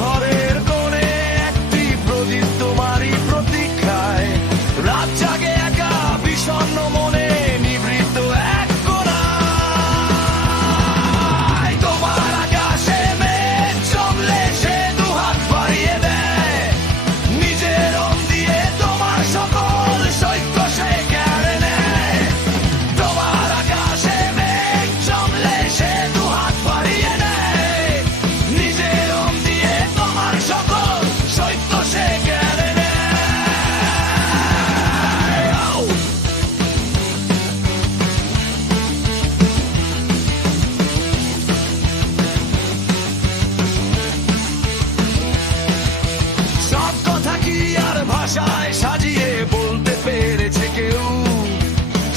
ঘরের কোণে একটি প্রদীপ তোমারই প্রতীক্ষায় রাত জাগে একা বিষণ্ণ মনে নিবৃত্ত এক কোণায়। তোমার আকাশে মেঘ জমলে সে দুহাত বাড়িয়ে দেয়, নিজের রং দিয়ে তোমার সকল সৈক্য সে কেড়ে নেয়। তোমার আকাশে মেঘ জমলে সে দুহাত বাড়িয়ে দেয়, নিজের রং দিয়ে তোমার সকল সৈক্য সে কেড়ে নেয়। সব কথা কি আর ভাষায় সাজিয়ে বলতে পেরেছে কেউ?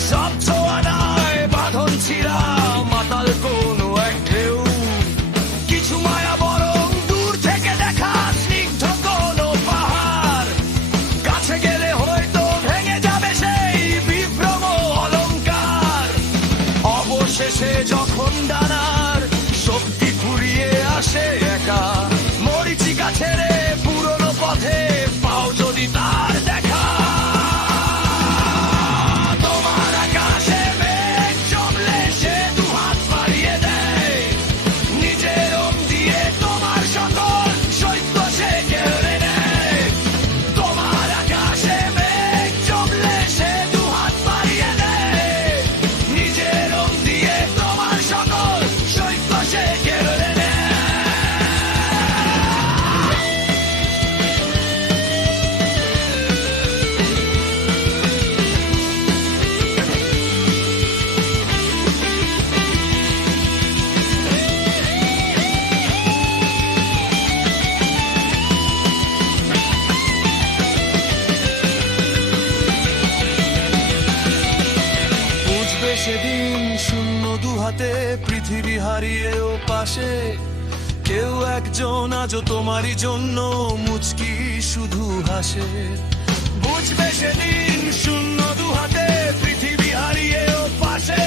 সব ছোঁয়া নয় বাঁধন ছিঁড়া মাতাল কোনো এক ঢেউ। কিছু মায়া বরং দূর থেকে দেখা স্নিগ্ধ কোনো পাহাড়, কাছে গেলে হয়তো ভেঙে যাবে সেই বিভ্রম অলংকার। অবশেষে যখন ডানার শক্তি ফুরিয়ে আসে একা, মরিচিকা ছেড়ে পুরনো পথে পাও যদি তার দেখা। তোমার আকাশে মেঘ জমলে সে দুহাত বাড়িয়ে দেয়, নিজের রং দিয়ে তোমার সকল সৈক্য সে কেড়ে নেয়। তোমার আকাশে মেঘ জমলে সে দুহাত বাড়িয়ে দেয়, নিজের রং দিয়ে তোমার সকল সৈক্য সে কেড়ে নেয়। বুঝবে সেদিন শূন্য দুহাতে পৃথিবী হারিয়েও পাশে কেউ একজন আজও তোমারই জন্য মুচকি শুধু হাসে। বুঝবে সেদিন শূন্য দুহাতে পৃথিবী হারিয়েও পাশে